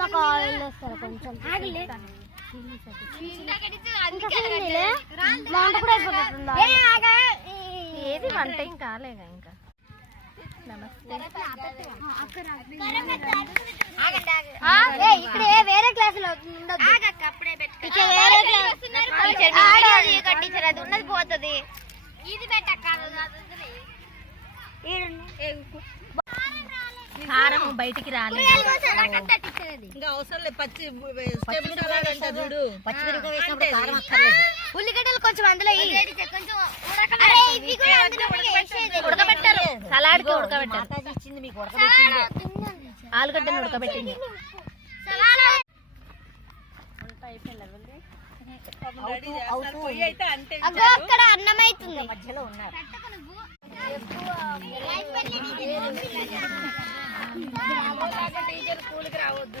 మాకు ఆయిల్ వస్తారు కొంచెం ఏది వంట ఇంకా కాలేగా ఇంకా. ఇక్కడ వేరే క్లాస్ లో టీచర్ అది ఉన్నది పోతుంది. ఇది పెట్టక్క కారం బయటికి రాలేదు. ఇంకా అవసరం లేదు. ఉల్లిగడ్డలు కొంచెం అందులో ఉడకబెట్టారు, సలాడ్ కి ఉడకబెట్టారు. ఆలుగడ్డను ఉడకబెట్టింది. అక్కడ అన్నం అవుతుంది మధ్యలో ఉన్నారు. టీచర్ స్కూల్కి రావద్దు.